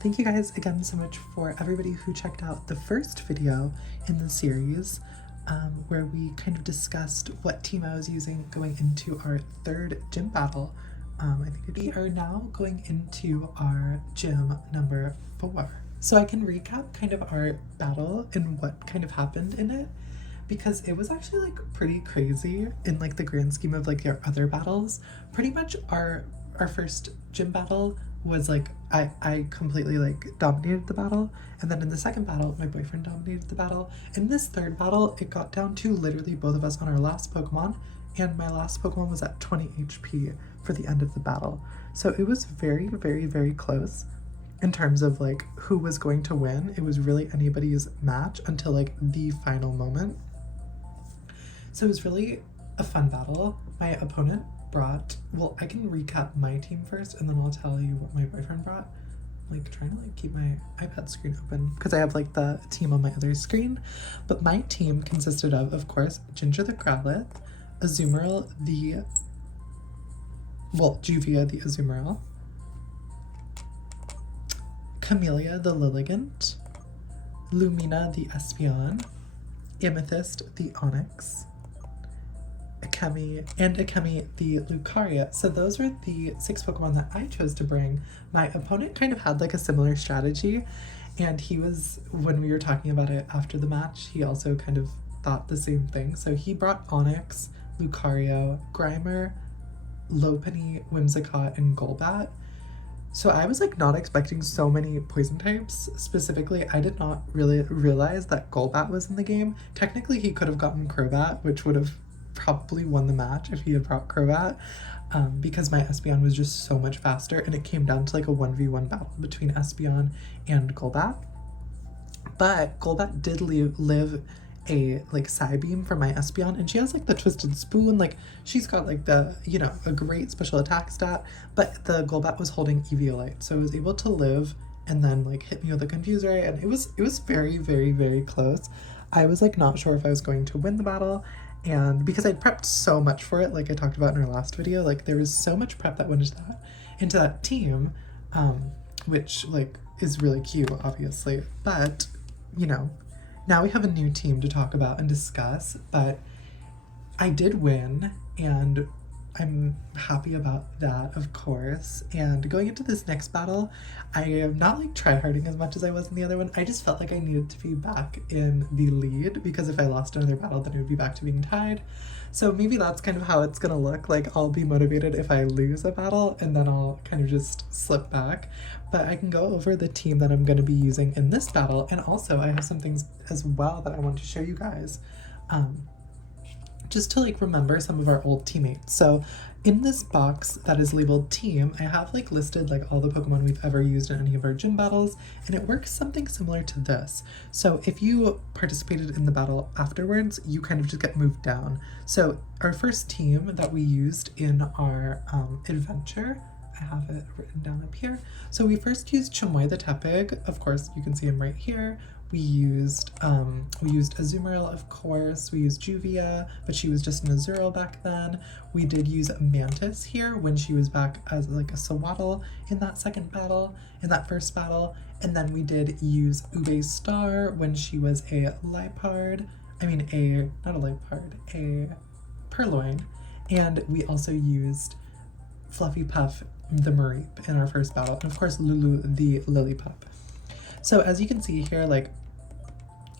Thank you guys again so much for everybody who checked out the first video in the series where we kind of discussed what team I was using going into our third gym battle. We are now going into our gym number 4. So I can recap kind of our battle and what kind of happened in it, because it was actually like pretty crazy in like the grand scheme of like your other battles. Pretty much our first gym battle was like I completely like dominated the battle, and then in the second battle my boyfriend dominated the battle. In this third battle it got down to literally both of us on our last Pokemon, and my last Pokemon was at 20 HP for the end of the battle. So it was very, very, very close in terms of like who was going to win. It was really anybody's match until like the final moment. So it was really a fun battle. My opponent brought, well, I can recap my team first and then I'll tell you what my boyfriend brought. I'm like trying to like keep my iPad screen open because I have like the team on my other screen. But my team consisted of course, Ginger the Growlithe, Azumarill Juvia the Azumarill, Camellia the Lilligant, Lumina the Espeon, Amethyst the Onyx, Akemi the Lucaria. So those were the 6 Pokemon that I chose to bring. My opponent kind of had like a similar strategy, and he was, when we were talking about it after the match, he also kind of thought the same thing. So he brought Onyx, Lucario, Grimer, Lopunny, Whimsicott, and Golbat. So I was like not expecting so many poison types. Specifically, I did not really realize that Golbat was in the game. Technically, he could have gotten Crobat, which would have probably won the match if he had brought Crobat, because my Espeon was just so much faster, and it came down to like a 1v1 battle between Espeon and Golbat. But Golbat did live a like Psybeam for my Espeon, and she has like the Twisted Spoon, like she's got like the, you know, a great special attack stat, but the Golbat was holding Eviolite, so it was able to live and then like hit me with a Confuse Ray, and it was very, very, very close. I was like not sure if I was going to win the battle, and because I'd prepped so much for it, like I talked about in our last video, like there was so much prep that went into that team, which like is really cute obviously, but you know, now we have a new team to talk about and discuss. But I did win, and I'm happy about that, of course. And going into this next battle, I am not like tryharding as much as I was in the other one. I just felt like I needed to be back in the lead, because if I lost another battle, then it would be back to being tied. So maybe that's kind of how it's gonna look. Like I'll be motivated if I lose a battle, and then I'll kind of just slip back. But I can go over the team that I'm gonna be using in this battle, and also I have some things as well that I want to show you guys. Just to like remember some of our old teammates. So in this box that is labeled team, I have like listed like all the Pokemon we've ever used in any of our gym battles, and it works something similar to this. So if you participated in the battle afterwards, you kind of just get moved down. So our first team that we used in our adventure, I have it written down up here. So we first used Chamoy the Tepig. Of course, you can see him right here. We used Azumarill, of course. We used Juvia, but she was just an Azurill back then. We did use Mantis here when she was back as like a Sewaddle in that first battle. And then we did use Ube Star when she was a Purloin. And we also used Fluffy Puff the Mareep in our first battle. And of course, Lulu the Lillipup. So as you can see here, like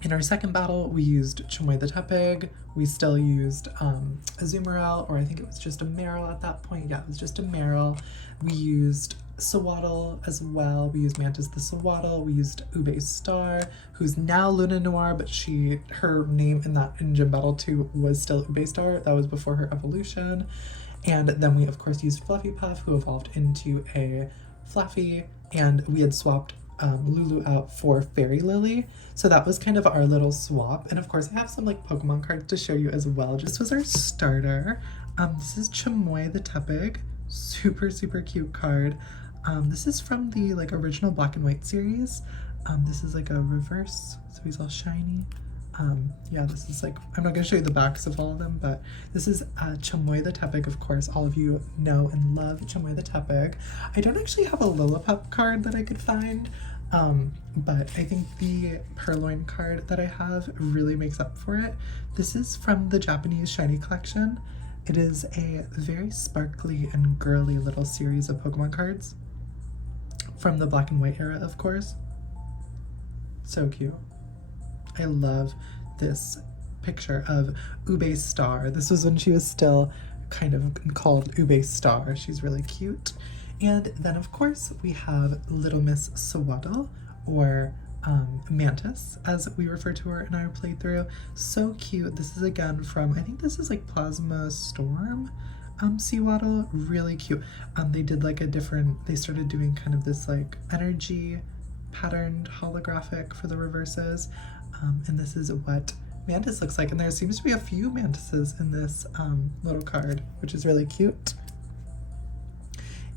in our second battle, we used Chamoy the Tepig. We still used Azumarill, or I think it was just a Marill at that point. Yeah, it was just a Marill. We used Sewaddle as well. We used Mantis the Sewaddle. We used Ube Star, who's now Luna Noir, but her name in Gym Battle 2 was still Ube Star. That was before her evolution. And then we of course used Fluffy Puff, who evolved into a Fluffy, and we had swapped Lulu out for Fairy Lily. So that was kind of our little swap. And of course I have some like Pokemon cards to show you as well. This was our starter. This is Chamoy the Tepig. Super, super cute card. This is from the like original Black and White series. This is like a reverse, so he's all shiny. Yeah, this is like, I'm not gonna show you the backs of all of them, but this is Chamoy the Tepig, of course. All of you know and love Chamoy the Tepig. I don't actually have a Lillipup card that I could find, But I think the Purloin card that I have really makes up for it. This is from the Japanese Shiny collection. It is a very sparkly and girly little series of Pokemon cards from the black and white era, of course. So cute. I love this picture of Ube Star. This was when she was still kind of called Ube Star. She's really cute. And then, of course, we have Little Miss Sawaddle, or Mantis, as we refer to her in our playthrough. So cute. This is again from, I think this is like Plasma Storm Seawaddle. Really cute. They did like a different, they started doing kind of this like energy patterned holographic for the reverses. And this is what Mantis looks like. And there seems to be a few Mantises in this little card, which is really cute.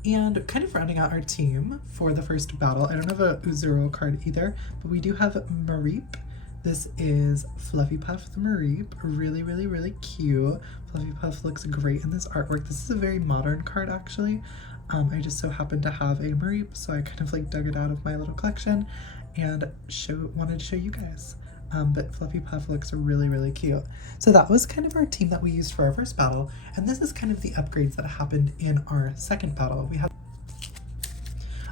And kind of rounding out our team for the first battle, I don't have a Uzuro card either, but we do have Mareep. This is Fluffy Puff the Mareep. Really, really, really cute. Fluffy Puff looks great in this artwork. This is a very modern card, actually. I just so happened to have a Mareep, so I kind of like dug it out of my little collection and wanted to show you guys. But Fluffy Puff looks really, really cute. So that was kind of our team that we used for our first battle, and this is kind of the upgrades that happened in our second battle. We have,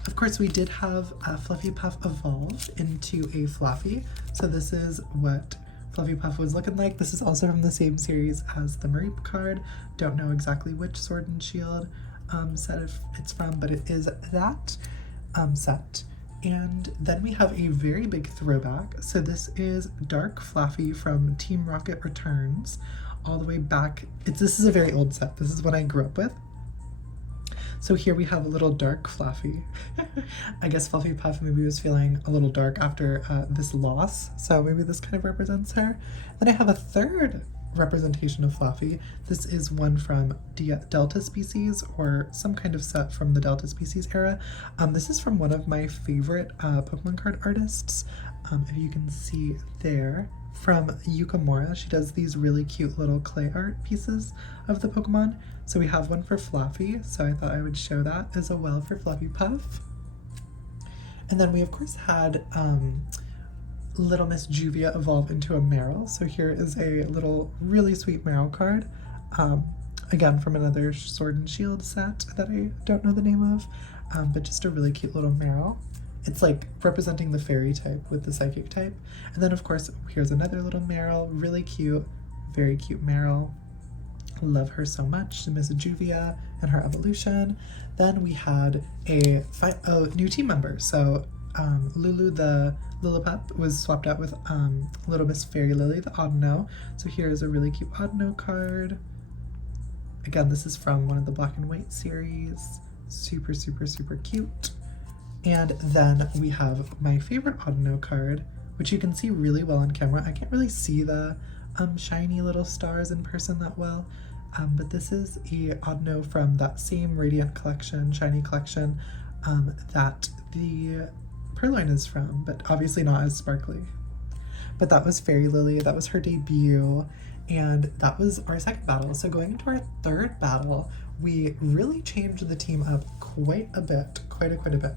of course, we did have Fluffy Puff evolve into a Fluffy. So this is what Fluffy Puff was looking like. This is also from the same series as the Mareep card. Don't know exactly which Sword and Shield set it's from, but it is that set. And then we have a very big throwback. So this is Dark Fluffy from Team Rocket Returns, all the way back. This is a very old set. This is what I grew up with. So here we have a little dark Fluffy. I guess Fluffy Puff maybe was feeling a little dark after this loss, so maybe this kind of represents her. Then I have a third representation of Fluffy. This is one from Delta Species, or some kind of set from the Delta Species era. This is from one of my favorite Pokemon card artists. If you can see there, from Yukamura. She does these really cute little clay art pieces of the Pokemon. So we have one for Fluffy, so I thought I would show that as well for Fluffy Puff. And then we of course had Little Miss Juvia evolve into a Meryl. So here is a little really sweet Meryl card. Again, from another Sword and Shield set that I don't know the name of, but just a really cute little Meryl. It's like representing the fairy type with the psychic type. And then of course, here's another little Meryl, really cute, very cute Meryl. Love her so much, Miss Juvia and her evolution. Then we had a new team member. So Lulu the Lillipup was swapped out with Little Miss Fairy Lily the Audino. So here's a really cute Audino card. Again, this is from one of the black and white series. Super, super, super cute. And then we have my favorite Audino card, which you can see really well on camera. I can't really see the shiny little stars in person that well, but this is a Audino from that same Radiant collection, shiny collection, that the Purloin is from, but obviously not as sparkly. But that was Fairy Lily, that was her debut, and that was our second battle. So going into our third battle, we really changed the team up quite a bit, quite a bit.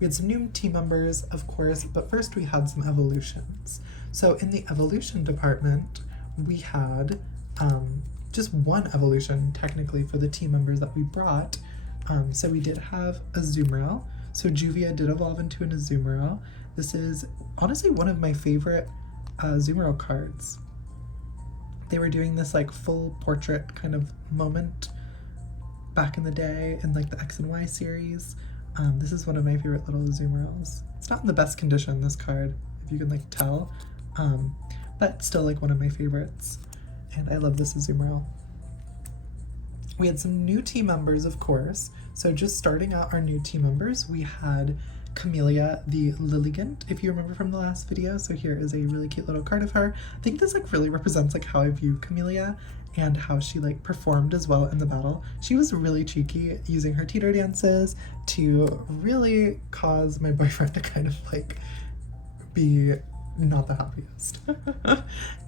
We had some new team members, of course, but first we had some evolutions. So in the evolution department, we had just one evolution, technically, for the team members that we brought. So we did have a Azumarill. So Juvia did evolve into an Azumarill. This is honestly one of my favorite Azumarill cards. They were doing this like full portrait kind of moment back in the day in like the X and Y series. This is one of my favorite little Azumarills. It's not in the best condition, this card, if you can like tell, but still like one of my favorites. And I love this Azumarill. We had some new team members, of course. So just starting out our new team members, we had Camellia the Lilligant, if you remember from the last video. So here is a really cute little card of her. I think this like really represents like how I view Camellia and how she like performed as well in the battle. She was really cheeky, using her teeter dances to really cause my boyfriend to kind of like be not the happiest.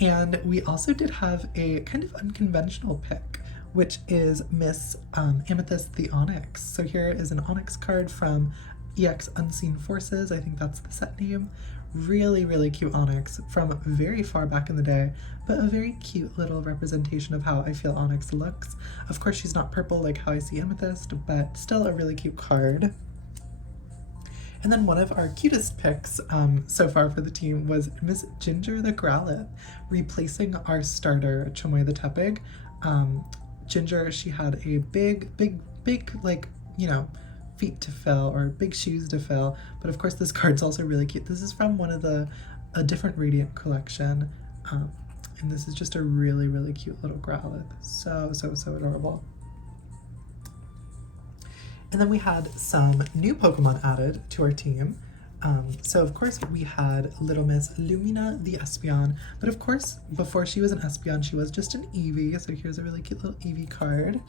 And we also did have a kind of unconventional pick, which is Miss Amethyst the Onyx. So here is an Onyx card from EX Unseen Forces, I think that's the set name. Really, really cute Onyx from very far back in the day, but a very cute little representation of how I feel Onyx looks. Of course, she's not purple like how I see Amethyst, but still a really cute card. And then one of our cutest picks so far for the team was Miss Ginger the Growlithe, replacing our starter, Chamoy the Tepig. Ginger, she had a big, like, you know, feet to fill or big shoes to fill, but of course this card's also really cute. This is from one of a different Radiant collection, and this is just a really, really cute little Growlithe. So adorable. And then we had some new Pokemon added to our team. So of course we had Little Miss Lumina the Espeon, but of course before she was an Espeon she was just an Eevee, so here's a really cute little Eevee card.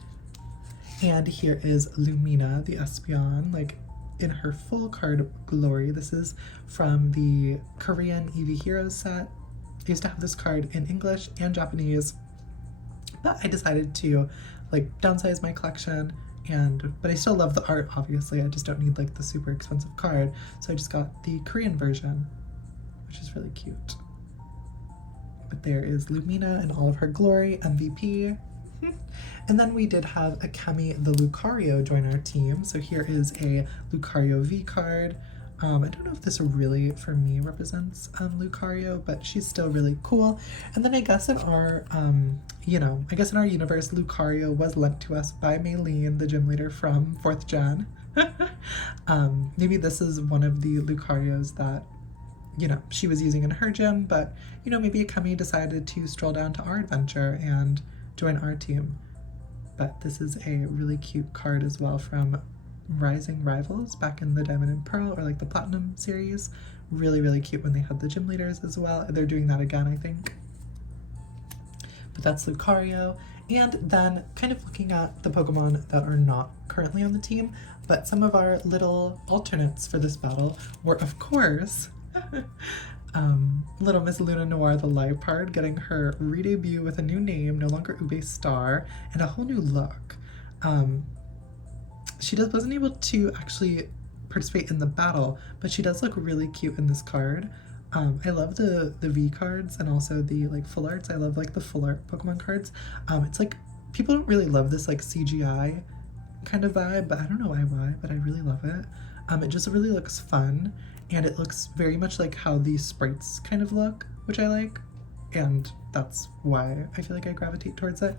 And here is Lumina the Espeon, like in her full card glory. This is from the Korean Eevee Heroes set. I used to have this card in English and Japanese, but I decided to like downsize my collection, but I still love the art, obviously. I just don't need like the super expensive card, so I just got the Korean version, which is really cute. But there is Lumina in all of her glory, MVP. And then we did have Akemi the Lucario join our team. So here is a Lucario V card. I don't know if this really, for me, represents Lucario, but she's still really cool. And then I guess in our, in our universe, Lucario was lent to us by Maylene, the gym leader from 4th Gen. Maybe this is one of the Lucarios that, she was using in her gym, but, maybe Akemi decided to stroll down to our adventure and join our team. But this is a really cute card as well from Rising Rivals back in the Diamond and Pearl, or like the Platinum series. Really, really cute when they had the gym leaders as well. They're doing that again, I think. But that's Lucario. And then kind of looking at the Pokemon that are not currently on the team, but some of our little alternates for this battle were, of course, Little Miss Luna Noir the Liepard getting her re-debut with a new name, no longer Ube Star, and a whole new look. She wasn't able to actually participate in the battle, but she does look really cute in this card. I love the V cards and also the like full arts. I love like the full art Pokemon cards. It's like people don't really love this like CGI kind of vibe, but I don't know why, but I really love it. It just really looks fun, and it looks very much like how these sprites kind of look, which I like, and that's why I feel like I gravitate towards it.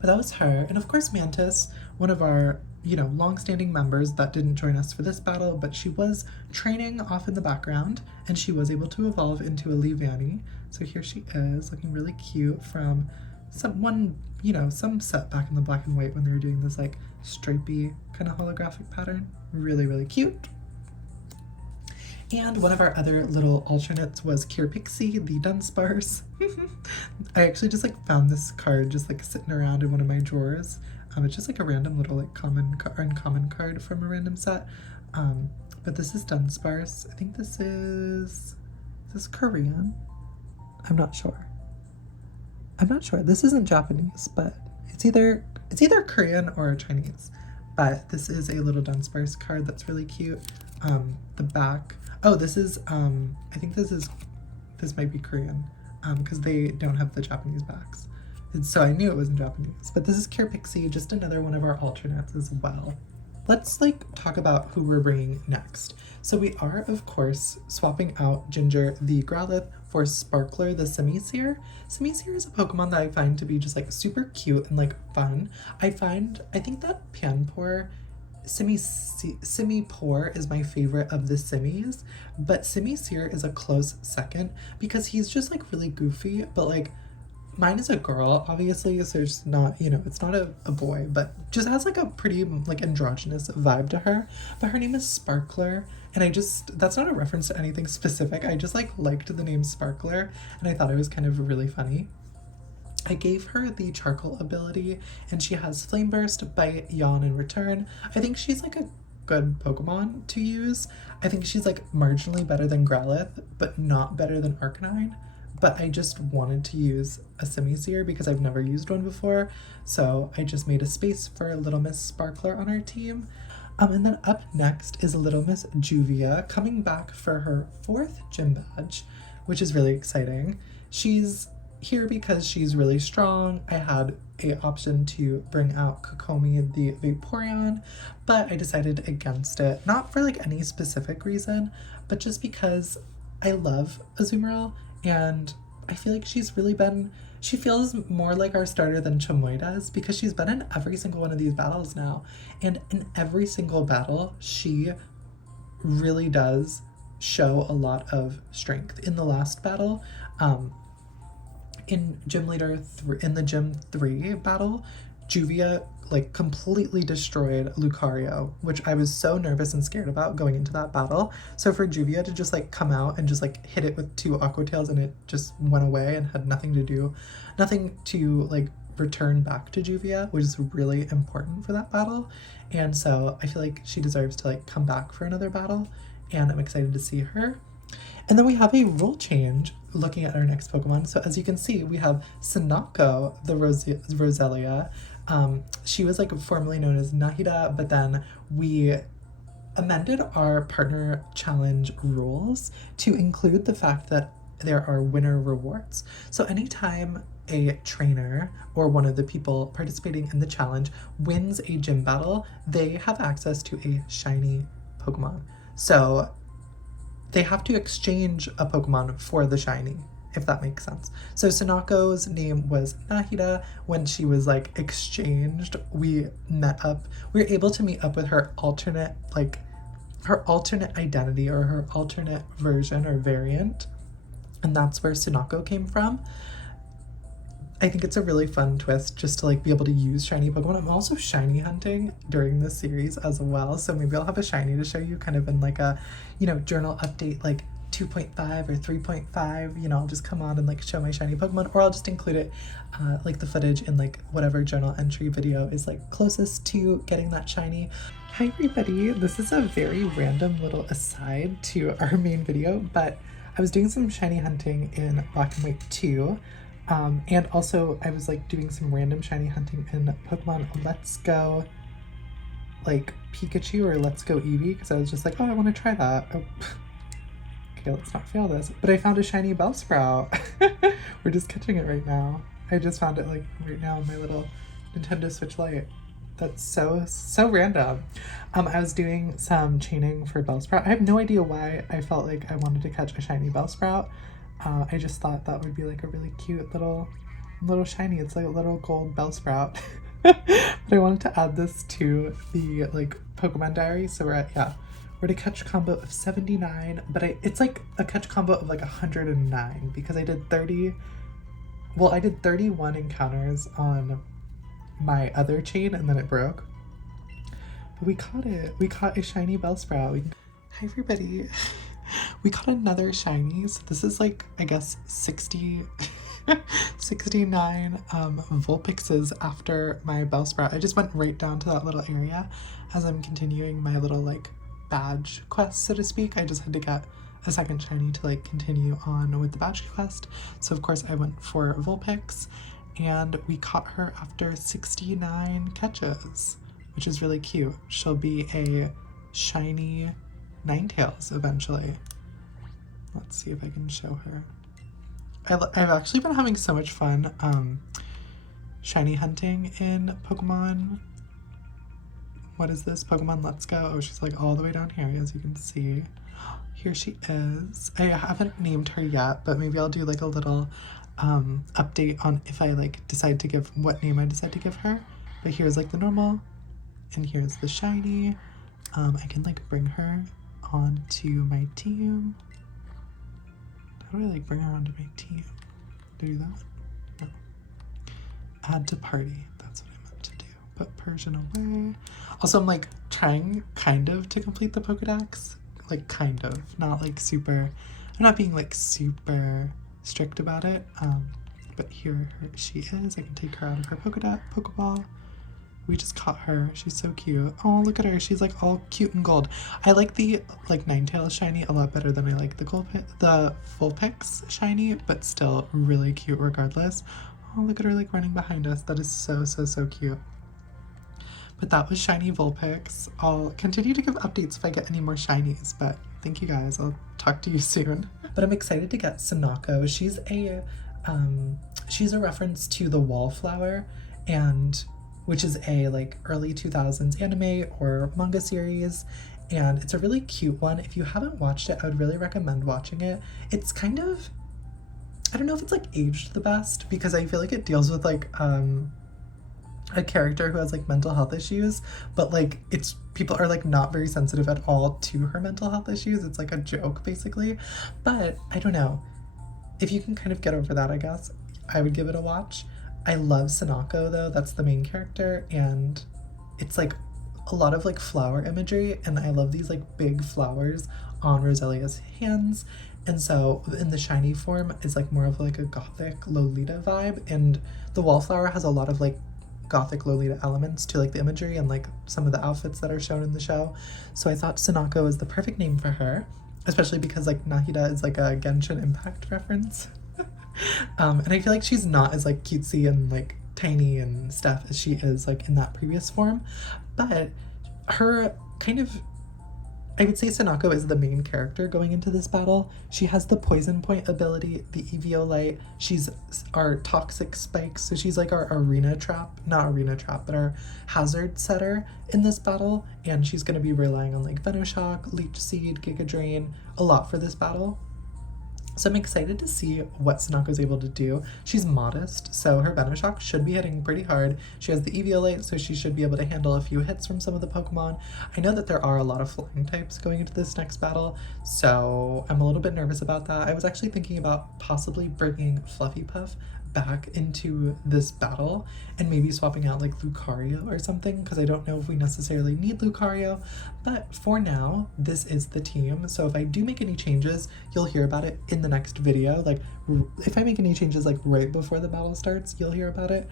But that was her. And of course Mantis, one of our, long-standing members that didn't join us for this battle, but she was training off in the background, and she was able to evolve into a Leavanny. So here she is, looking really cute from some set back in the black and white when they were doing this like stripey kind of holographic pattern. Really, really cute. And one of our other little alternates was Pixie, the Dunsparce. I actually just like found this card just like sitting around in one of my drawers. It's just like a random little like uncommon card from a random set. But this is Dunsparce. I think this is Korean? I'm not sure. This isn't Japanese, but it's either Korean or Chinese. But this is a little Dunsparce card that's really cute. The back. Oh, this is, I think this might be Korean, because they don't have the Japanese backs. And so I knew it was in Japanese. But this is Pixie, just another one of our alternates as well. Let's talk about who we're bringing next. So we are, of course, swapping out Ginger the Growlithe for Sparkler the Simisear. Simisear is a Pokemon that I find to be just super cute and fun. I think that Panpour Simipour is my favorite of the Simis, but Simisear is a close second because he's just really goofy, but mine is a girl, obviously, so it's not, it's not a boy, but just has a pretty androgynous vibe to her. But her name is Sparkler, and that's not a reference to anything specific. I just liked the name Sparkler, and I thought it was kind of really funny. I gave her the charcoal ability, and she has Flame Burst, Bite, Yawn, and Return. I think she's a good Pokemon to use. I think she's marginally better than Growlithe, but not better than Arcanine. But I just wanted to use a Simisear because I've never used one before, so I just made a space for Little Miss Sparkler on our team. And then up next is Little Miss Juvia coming back for her 4th gym badge, which is really exciting. She's here because she's really strong. I had a option to bring out Kokomi the Vaporeon, but I decided against it. Not for like any specific reason, but just because I love Azumarill and I feel like she's really been, she feels more like our starter than Chamoy does because she's been in every single one of these battles now. And in every single battle, she really does show a lot of strength. In the last battle, in in the Gym 3 battle, Juvia like completely destroyed Lucario, which I was so nervous and scared about going into that battle. So for Juvia to just like come out and just like hit it with 2 Aqua Tails and it just went away and had nothing to like return back to Juvia, which is really important for that battle. And so I feel like she deserves to like come back for another battle, and I'm excited to see her. And then we have a rule change looking at our next Pokemon. So as you can see, we have Sinako, the Roselia. She was like formerly known as Nahida, but then we amended our partner challenge rules to include the fact that there are winner rewards. So anytime a trainer or one of the people participating in the challenge wins a gym battle, they have access to a shiny Pokemon. So they have to exchange a Pokemon for the shiny, if that makes sense. So Sinako's name was Nahida. When she was like exchanged, we were able to meet up with her alternate identity or her alternate version or variant. And that's where Sinako came from. I think it's a really fun twist just to like be able to use shiny Pokemon. I'm also shiny hunting during this series as well, so maybe I'll have a shiny to show you kind of in like a, you know, journal update like 2.5 or 3.5, you know, I'll just come on and like show my shiny Pokemon, or I'll just include it like the footage in like whatever journal entry video is like closest to getting that shiny. Hi everybody, this is a very random little aside to our main video, but I was doing some shiny hunting in Black and White 2. And also I was like doing some random shiny hunting in Pokemon Let's Go like Pikachu or Let's Go Eevee, because I was just like, oh, I want to try that. Oh. Okay, let's not fail this. But I found a shiny Bellsprout. We're just catching it right now. I just found it like right now on my little Nintendo Switch Lite. That's so random. I was doing some chaining for Bellsprout. I have no idea why I felt like I wanted to catch a shiny Bellsprout. I just thought that would be like a really cute little shiny. It's like a little gold Bellsprout. But I wanted to add this to the like Pokemon diary. So we're at a catch combo of 79, but it's like a catch combo of like 109 because I did 31 encounters on my other chain and then it broke. But we caught it. We caught a shiny Bellsprout. Hi everybody. We caught another shiny, so this is like, I guess, 69 Vulpixes after my Bellsprout. I just went right down to that little area as I'm continuing my little like badge quest, so to speak. I just had to get a second shiny to like continue on with the badge quest. So of course I went for Vulpix, and we caught her after 69 catches, which is really cute. She'll be a shiny Ninetales eventually. Let's see if I can show her. I've actually been having so much fun shiny hunting in Pokemon. What is this? Pokemon Let's Go. Oh, she's like all the way down here, as you can see. Here she is. I haven't named her yet, but maybe I'll do like a little update on if I like decide to give what name I decide to give her. But here's like the normal, and here's the shiny. I can like bring her onto my team. How do I like bring her onto my team? Do that? No. Add to party. That's what I meant to do. Put Persian away. Also, I'm like trying kind of to complete the Pokedex. Like kind of, not like super. I'm not being like super strict about it. But here she is. I can take her out of her Pokeball. We just caught her. She's so cute. Oh, look at her. She's like all cute and gold. I like the like Ninetales shiny a lot better than I like the Vulpix shiny, but still really cute regardless. Oh, look at her like running behind us. That is so cute. But that was shiny Vulpix. I'll continue to give updates if I get any more shinies, but thank you guys. I'll talk to you soon. But I'm excited to get Sanako. She's a reference to the Wallflower, and which is a like early 2000s anime or manga series, and it's a really cute one. If you haven't watched it, I would really recommend watching it. It's kind of, I don't know if it's like aged the best, because I feel like it deals with like a character who has like mental health issues, but like it's people are like not very sensitive at all to her mental health issues. It's like a joke basically. But I don't know, if you can kind of get over that, I guess I would give it a watch. I love Sanako though, that's the main character, and it's like a lot of like flower imagery, and I love these like big flowers on Roselia's hands. And so in the shiny form it's like more of like a gothic Lolita vibe, and the Wallflower has a lot of like gothic Lolita elements to like the imagery and like some of the outfits that are shown in the show. So I thought Sanako is the perfect name for her, especially because like Nahida is like a Genshin Impact reference. And I feel like she's not as like cutesy and like tiny and stuff as she is like in that previous form, but her kind of, I would say Sanako is the main character going into this battle. She has the poison point ability, the Eviolite. She's our toxic spikes, so she's like our arena trap, not arena trap, but our hazard setter in this battle. And she's going to be relying on like Venoshock, Leech Seed, Giga Drain, a lot for this battle. So I'm excited to see what Sanako's able to do. She's modest, so her Venoshock should be hitting pretty hard. She has the Eviolite, so she should be able to handle a few hits from some of the Pokemon. I know that there are a lot of flying types going into this next battle, so I'm a little bit nervous about that. I was actually thinking about possibly bringing Fluffy Puff back into this battle and maybe swapping out like Lucario or something, because I don't know if we necessarily need Lucario, but for now this is the team. So if I do make any changes, you'll hear about it in the next video. Like if I make any changes like right before the battle starts, you'll hear about it.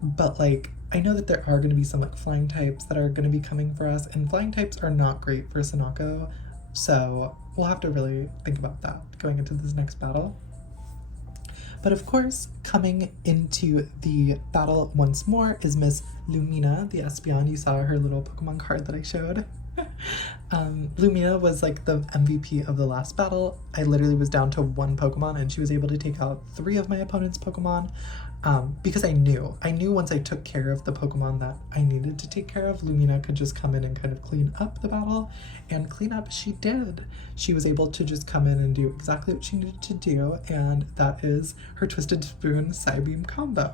But like I know that there are going to be some like flying types that are going to be coming for us, and flying types are not great for Sanako, so we'll have to really think about that going into this next battle. But of course, coming into the battle once more is Miss Lumina, the Espeon. You saw her little Pokemon card that I showed. Lumina was like the MVP of the last battle. I literally was down to one Pokemon and she was able to take out 3 of my opponent's Pokemon, because I knew once I took care of the Pokemon that I needed to take care of, Lumina could just come in and kind of clean up the battle, and clean up she did. She was able to just come in and do exactly what she needed to do, and that is her Twisted Spoon Psybeam combo.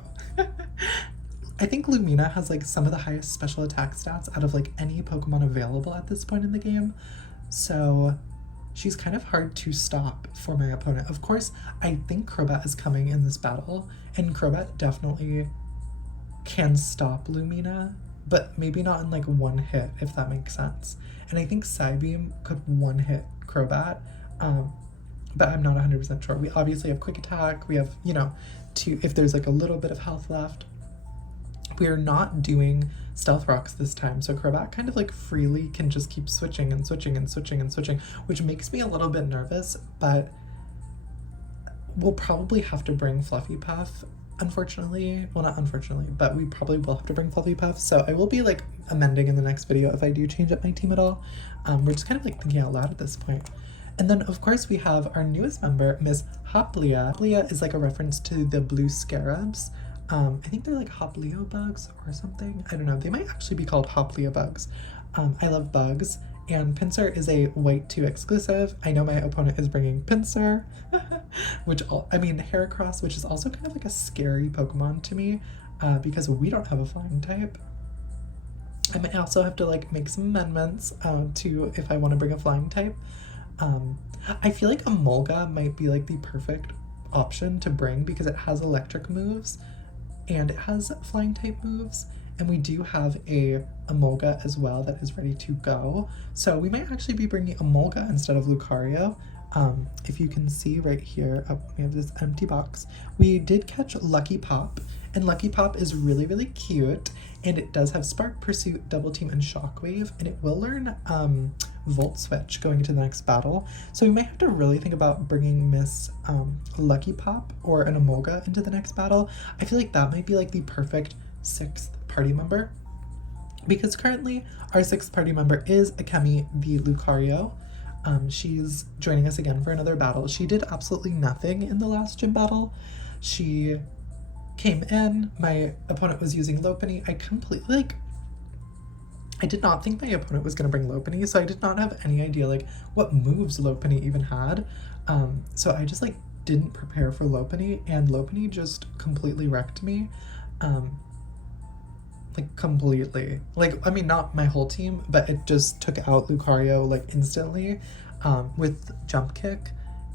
I think Lumina has like some of the highest special attack stats out of like any Pokemon available at this point in the game, so she's kind of hard to stop for my opponent. Of course, I think Crobat is coming in this battle, and Crobat definitely can stop Lumina, but maybe not in like one hit, if that makes sense. And I think Psybeam could one hit Crobat, but I'm not 100% sure. We obviously have Quick Attack, we have, you know, if there's like a little bit of health left. We are not doing Stealth Rocks this time, so Crobat kind of like freely can just keep switching and switching and switching and switching, which makes me a little bit nervous, but we'll probably have to bring Fluffy Puff, unfortunately. Well, not unfortunately, but we probably will have to bring Fluffy Puff, so I will be like amending in the next video if I do change up my team at all. We're just kind of like thinking out loud at this point. And then of course we have our newest member, Miss Hoplia. Hoplia is like a reference to the blue scarabs. I think they're like Hoplio bugs or something. I don't know. They might actually be called Hoplia bugs. I love bugs. And Pinsir is a white 2 exclusive. I know my opponent is bringing Pinsir, Heracross, which is also kind of like a scary Pokemon to me, because we don't have a flying type. I might also have to like make some amendments to if I want to bring a flying type. I feel like Emolga might be like the perfect option to bring because it has electric moves and it has flying type moves, and we do have a Emolga as well that is ready to go. So we might actually be bringing Emolga instead of Lucario. If you can see right here, we have this empty box. We did catch Lucky Pop, and Lucky Pop is really, really cute, and it does have Spark, Pursuit, Double Team, and Shockwave, and it will learn Volt Switch going into the next battle. So we might have to really think about bringing Miss Lucky Pop or an Emolga into the next battle. I feel like that might be like the perfect 6th party member, because currently our 6th party member is Akemi the Lucario. She's joining us again for another battle. She did absolutely nothing in the last gym battle. She came in, my opponent was using Lopunny. I did not think my opponent was going to bring Lopunny, so I did not have any idea like what moves Lopunny even had. So I just like didn't prepare for Lopunny, and Lopunny just completely wrecked me. Like completely. Like, I mean, not my whole team, but it just took out Lucario like instantly with Jump Kick,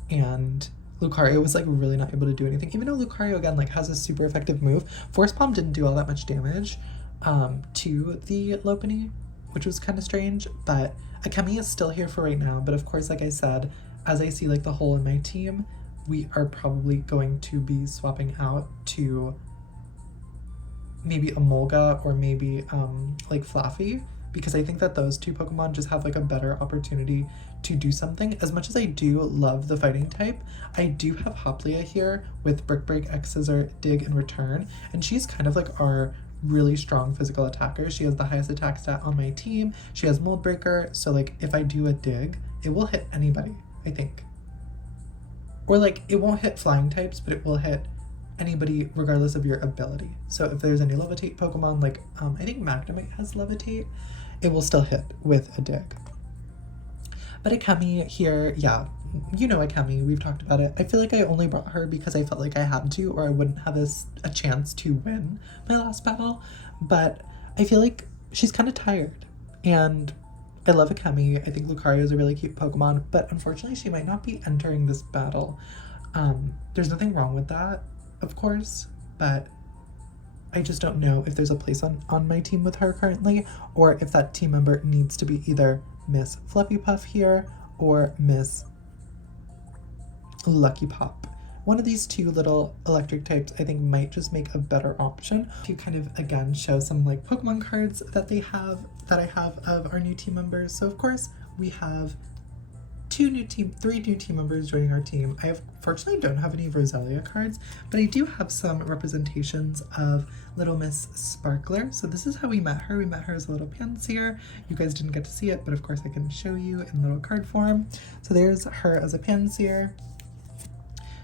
and Lucario was like really not able to do anything. Even though Lucario again like has a super effective move, Force Palm didn't do all that much damage to the Lopunny, which was kind of strange. But Akemi is still here for right now. But of course, like I said, as I see like the hole in my team, we are probably going to be swapping out to maybe a Molga or maybe like Fluffy, because I think that those two Pokemon just have like a better opportunity to do something. As much as I do love the fighting type, I do have Hoplia here with Brick Break, X Scissor, Dig, and Return, and she's kind of like our really strong physical attacker. She has the highest attack stat on my team. She has Mold Breaker, so like if I do a Dig, it will hit anybody, I think. Or like it won't hit flying types, but it will hit anybody regardless of your ability. So if there's any Levitate Pokemon, like I think Magnemite has Levitate, it will still hit with a Dig. But Akemi here, yeah, you know Akemi, we've talked about it. I feel like I only brought her because I felt like I had to, or I wouldn't have a chance to win my last battle. But I feel like she's kind of tired, and I love Akemi. I think Lucario is a really cute Pokemon, but unfortunately she might not be entering this battle. There's nothing wrong with that, of course, but I just don't know if there's a place on my team with her currently, or if that team member needs to be either Miss Fluffy Puff here or Miss Lucky Pop. One of these two little electric types I think might just make a better option. To kind of again show some like Pokemon cards that I have of our new team members. So of course we have three new team members joining our team. I fortunately don't have any Roselia cards, but I do have some representations of Little Miss Sparkler. So this is how we met her. We met her as a little Panseer. You guys didn't get to see it, but of course I can show you in little card form. So there's her as a Panseer.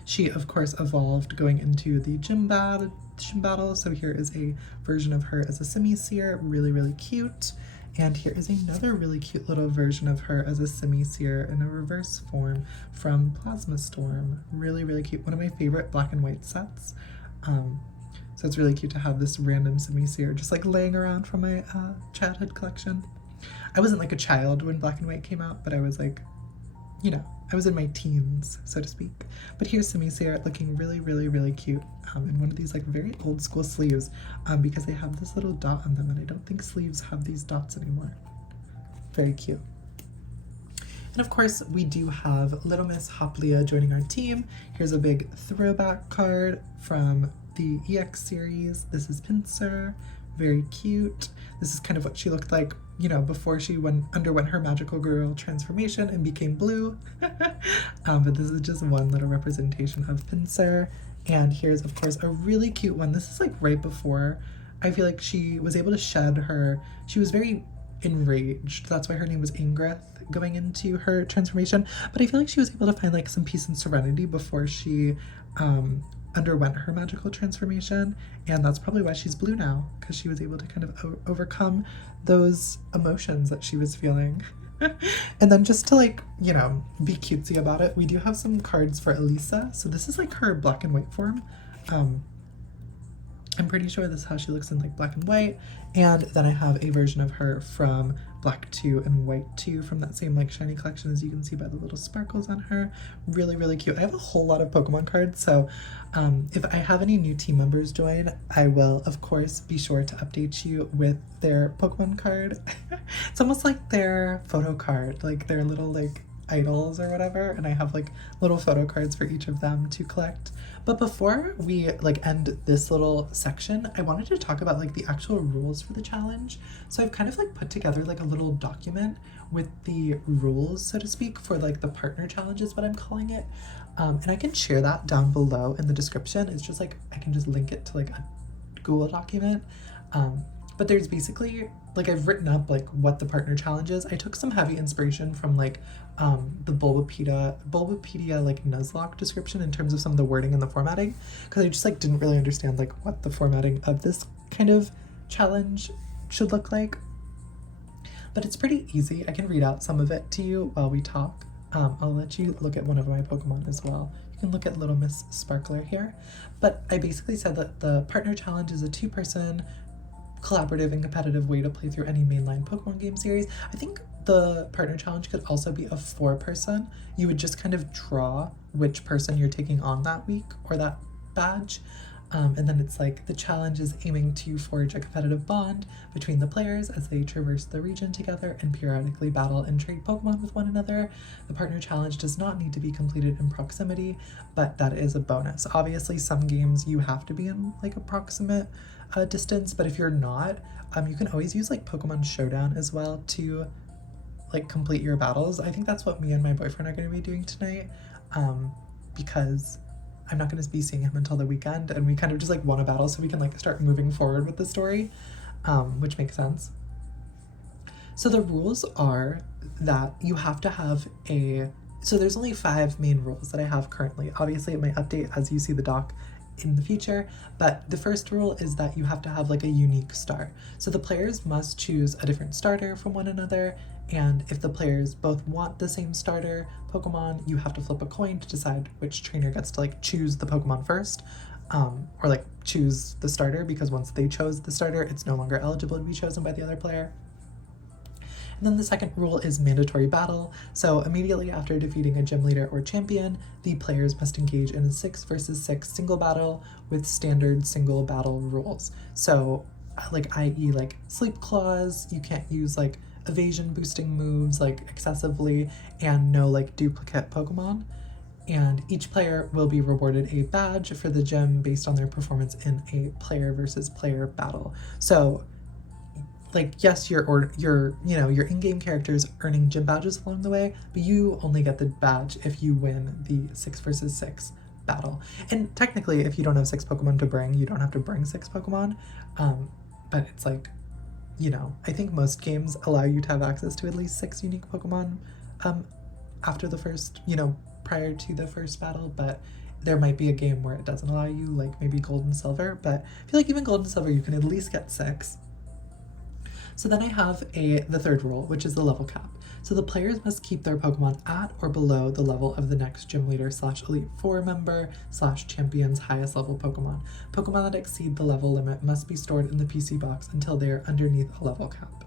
She of course evolved going into the gym battle. So here is a version of her as a Simisear, really, really cute. And here is another really cute little version of her as a Simisear in a reverse form from Plasma Storm. Really, really cute. One of my favorite black and white sets. So it's really cute to have this random Simisear just like laying around from my childhood collection. I wasn't like a child when black and white came out, but I was like, you know, I was in my teens, so to speak. But here's Simisear looking really, really, really cute in one of these like very old school sleeves because they have this little dot on them, and I don't think sleeves have these dots anymore. Very cute. And of course, we do have Little Miss Hoplia joining our team. Here's a big throwback card from the EX series. This is Pinsir, very cute. This is kind of what she looked like, you know, before she underwent her magical girl transformation and became blue. But this is just one little representation of Pinsir. And here's, of course, a really cute one. This is like right before, I feel like she was able to shed her, she was very enraged. That's why her name was Ingrith going into her transformation. But I feel like she was able to find like some peace and serenity before she underwent her magical transformation, and that's probably why she's blue now, because she was able to kind of overcome those emotions that she was feeling. And then just to like, you know, be cutesy about it, we do have some cards for Elisa. So this is like her black and white form. I'm pretty sure this is how she looks in like black and white. And then I have a version of her from black 2 and white 2 from that same like shiny collection, as you can see by the little sparkles on her. Really, really cute. I have a whole lot of Pokemon cards, so if I have any new team members join, I will of course be sure to update you with their Pokemon card. It's almost like their photo card, like their little like idols or whatever, and I have like little photo cards for each of them to collect. But before we like end this little section, I wanted to talk about like the actual rules for the challenge. So I've kind of like put together like a little document with the rules, so to speak, for like the partner challenge is what I'm calling it. And I can share that down below in the description. It's just like I can just link it to like a Google document. But there's basically, like, I've written up like what the partner challenge is. I took some heavy inspiration from like the Bulbapedia like Nuzlocke description in terms of some of the wording and the formatting, because I just like didn't really understand like what the formatting of this kind of challenge should look like. But it's pretty easy. I can read out some of it to you while we talk. I'll let you look at one of my Pokemon as well. You can look at Little Miss Sparkler here. But I basically said that the partner challenge is a 2-person collaborative and competitive way to play through any mainline Pokemon game series. I think the partner challenge could also be a 4-person. You would just kind of draw which person you're taking on that week or that badge. And then it's like the challenge is aiming to forge a competitive bond between the players as they traverse the region together and periodically battle and trade Pokemon with one another. The partner challenge does not need to be completed in proximity, but that is a bonus. Obviously, some games you have to be in like approximate distance, but if you're not, you can always use like Pokemon Showdown as well to like complete your battles. I think that's what me and my boyfriend are going to be doing tonight, because I'm not going to be seeing him until the weekend, and we kind of just like want a battle so we can like start moving forward with the story, which makes sense. So the rules are that you have to have so there's only 5 main rules that I have currently. Obviously it might update as you see the doc in the future, but the first rule is that you have to have like a unique star. So the players must choose a different starter from one another, and if the players both want the same starter Pokemon, you have to flip a coin to decide which trainer gets to like choose the Pokemon first, or like choose the starter, because once they chose the starter, it's no longer eligible to be chosen by the other player. And then the second rule is mandatory battle. So immediately after defeating a gym leader or champion, the players must engage in a 6 versus 6 single battle with standard single battle rules. So like, i.e. like sleep claws, you can't use like evasion boosting moves like excessively, and no like duplicate Pokemon. And each player will be rewarded a badge for the gym based on their performance in a player versus player battle. So like, yes, your in-game characters earning gym badges along the way, but you only get the badge if you win the 6 versus 6 battle. And technically, if you don't have 6 Pokemon to bring, you don't have to bring 6 Pokemon. But it's like, I think most games allow you to have access to at least 6 unique Pokemon after the first, prior to the first battle, but there might be a game where it doesn't allow you, like maybe Gold and Silver, but I feel like even Gold and Silver, you can at least get 6. So then I have the third rule, which is the level cap. So the players must keep their Pokemon at or below the level of the next gym leader / Elite Four member / champion's highest level Pokemon. Pokemon that exceed the level limit must be stored in the PC box until they are underneath a level cap.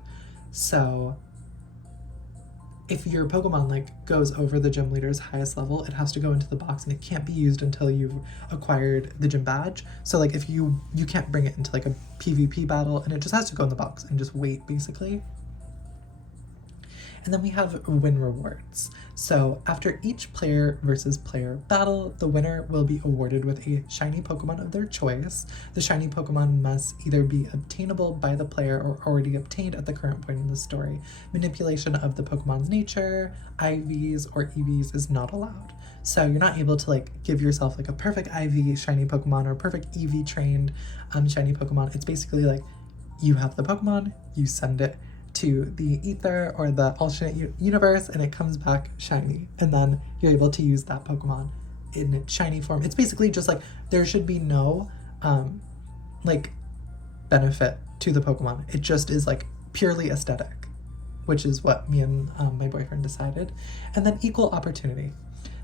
So if your Pokemon like goes over the gym leader's highest level, it has to go into the box and it can't be used until you've acquired the gym badge. So like if you can't bring it into like a PvP battle, and it just has to go in the box and just wait basically. And then we have win rewards. So after each player versus player battle, the winner will be awarded with a shiny Pokemon of their choice. The shiny Pokemon must either be obtainable by the player or already obtained at the current point in the story. Manipulation of the Pokemon's nature, IVs, or EVs is not allowed. So you're not able to like give yourself like a perfect IV shiny Pokemon or perfect EV trained shiny Pokemon. It's basically like you have the Pokemon, you send it to the ether or the alternate universe, and it comes back shiny, and then you're able to use that Pokemon in its shiny form. It's basically just like there should be no like benefit to the Pokemon. It just is like purely aesthetic, which is what me and my boyfriend decided. And then equal opportunity.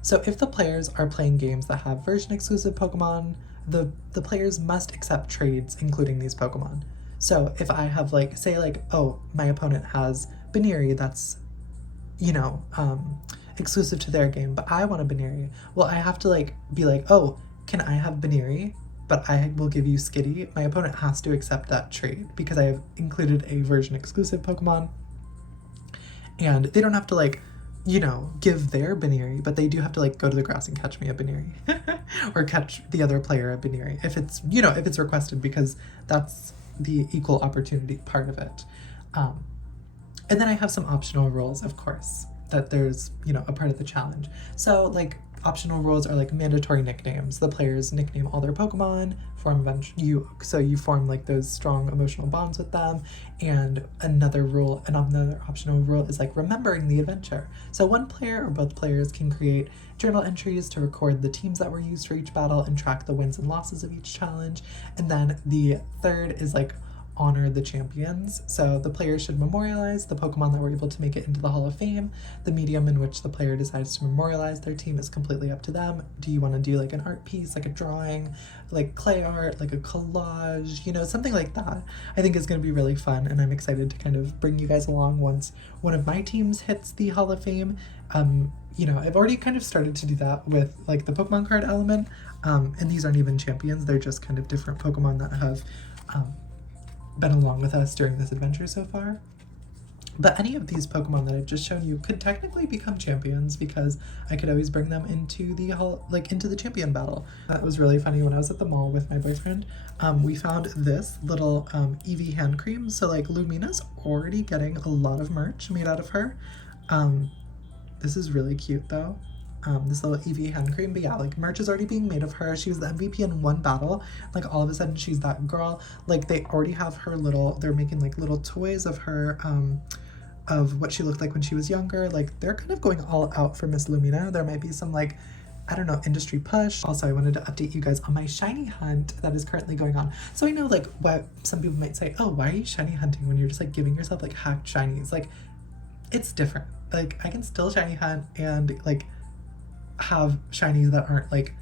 So if the players are playing games that have version exclusive Pokemon, the players must accept trades including these Pokemon. So if I have like, say like, oh, my opponent has Baneri that's, exclusive to their game, but I want a Baneri. Well, I have to like be like, oh, can I have Baneri, but I will give you Skitty? My opponent has to accept that trade because I have included a version exclusive Pokemon. And they don't have to like, give their Baneri, but they do have to like go to the grass and catch me a Baneri or catch the other player a Baneri if it's, if it's requested, because that's the equal opportunity part of it. And then I have some optional rules, of course, that there's, a part of the challenge. So like optional rules are like mandatory nicknames. The players nickname all their Pokemon, so you form like those strong emotional bonds with them. And another optional rule is like remembering the adventure. So one player or both players can create journal entries to record the teams that were used for each battle and track the wins and losses of each challenge. And then the third is like honor the champions. So the players should memorialize the Pokemon that were able to make it into the Hall of Fame. The medium in which the player decides to memorialize their team is completely up to them. Do you want to do like an art piece, like a drawing, like clay art, like a collage, you know, something like that? I think is going to be really fun, and I'm excited to kind of bring you guys along once one of my teams hits the Hall of Fame. You know, I've already kind of started to do that with like the Pokemon card element, and these aren't even champions, they're just kind of different Pokemon that have been along with us during this adventure so far. But any of these Pokemon that I've just shown you could technically become champions, because I could always bring them into the champion battle. That was really funny. When I was at the mall with my boyfriend, we found this little Eevee hand cream. So like Lumina's already getting a lot of merch made out of her. This is really cute though. This little Eevee hand cream, but yeah, like merch is already being made of her. She was the MVP in one battle. Like all of a sudden she's that girl. Like they already have her they're making like little toys of her, of what she looked like when she was younger. Like they're kind of going all out for Miss Lumina. There might be some like, I don't know, industry push. Also, I wanted to update you guys on my shiny hunt that is currently going on. So I know like what some people might say, oh, why are you shiny hunting when you're just like giving yourself like hacked shinies? Like it's different. Like I can still shiny hunt and like have shinies that aren't like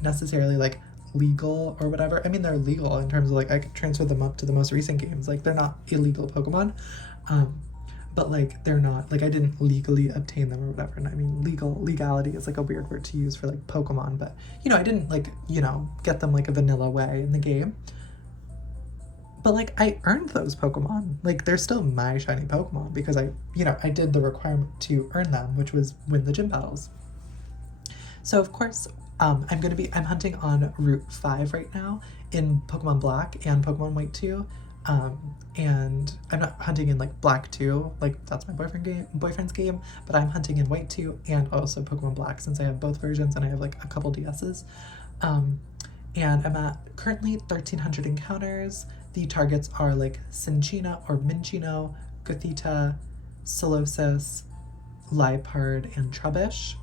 necessarily like legal or whatever. I mean, they're legal in terms of like I could transfer them up to the most recent games. Like they're not illegal Pokemon, but like they're not like I didn't legally obtain them or whatever. And I mean, legality is like a weird word to use for like Pokemon, but you know, I didn't like, you know, get them like a vanilla way in the game. But like I earned those Pokemon. Like they're still my shiny Pokemon because I did the requirement to earn them, which was win the gym battles. So of course, I'm hunting on Route 5 right now in Pokemon Black and Pokemon White 2. And I'm not hunting in like Black 2, like that's my boyfriend's game, but I'm hunting in White 2 and also Pokemon Black, since I have both versions and I have like a couple DSs. And I'm at currently 1,300 encounters. The targets are like Cinccino or Minccino, Gothita, Solosis, Liepard, and Trubbish.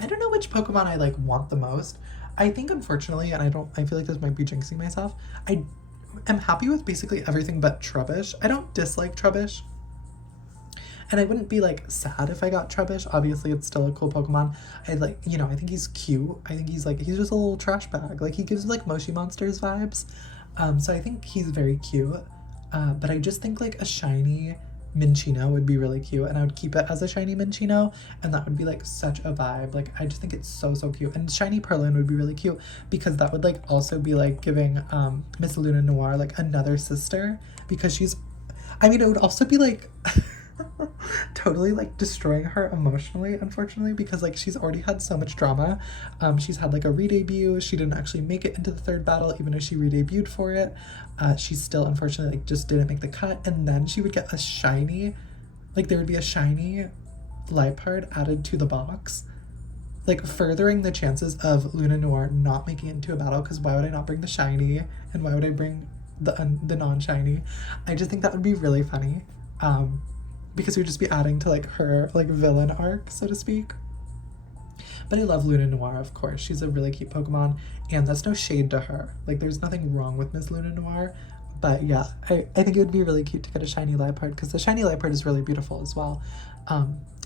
I don't know which Pokemon I like want the most. I think unfortunately, and I feel like this might be jinxing myself, I am happy with basically everything but Trubbish. I don't dislike Trubbish. And I wouldn't be like sad if I got Trubbish. Obviously it's still a cool Pokemon. I think he's cute. I think he's just a little trash bag. Like he gives like Moshi Monsters vibes. So I think he's very cute. But I just think like a shiny Minccino would be really cute, and I would keep it as a shiny Minccino, and that would be like such a vibe. Like I just think it's so cute. And shiny Perlin would be really cute because that would like also be like giving Miss Luna Noir like another sister, because it would also be like totally like destroying her emotionally, unfortunately, because like she's already had so much drama. She's had like a re-debut. She didn't actually make it into the third battle, even though she re-debuted for it. She's still unfortunately like just didn't make the cut, and then she would get a shiny, like there would be a shiny Liepard added to the box, like furthering the chances of Luna Noir not making it into a battle, because why would I not bring the shiny, and why would I bring the non-shiny? I just think that would be really funny. Because we'd just be adding to like her like villain arc, so to speak. But I love Luna Noir, of course. She's a really cute Pokemon, and that's no shade to her. Like there's nothing wrong with Miss Luna Noir, but yeah, I think it would be really cute to get a shiny Liepard, because the shiny Liepard is really beautiful as well.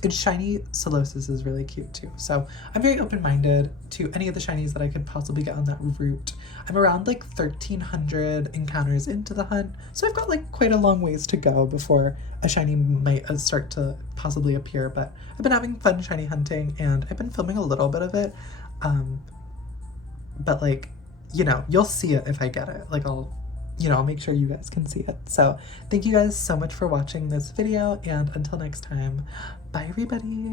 And shiny Solosis is really cute too. So I'm very open-minded to any of the shinies that I could possibly get on that route. I'm around like 1,300 encounters into the hunt, so I've got like quite a long ways to go before a shiny might start to possibly appear. But I've been having fun shiny hunting, and I've been filming a little bit of it. But like, you know, you'll see it if I get it. Like I'll make sure you guys can see it. So thank you guys so much for watching this video, and until next time, bye everybody.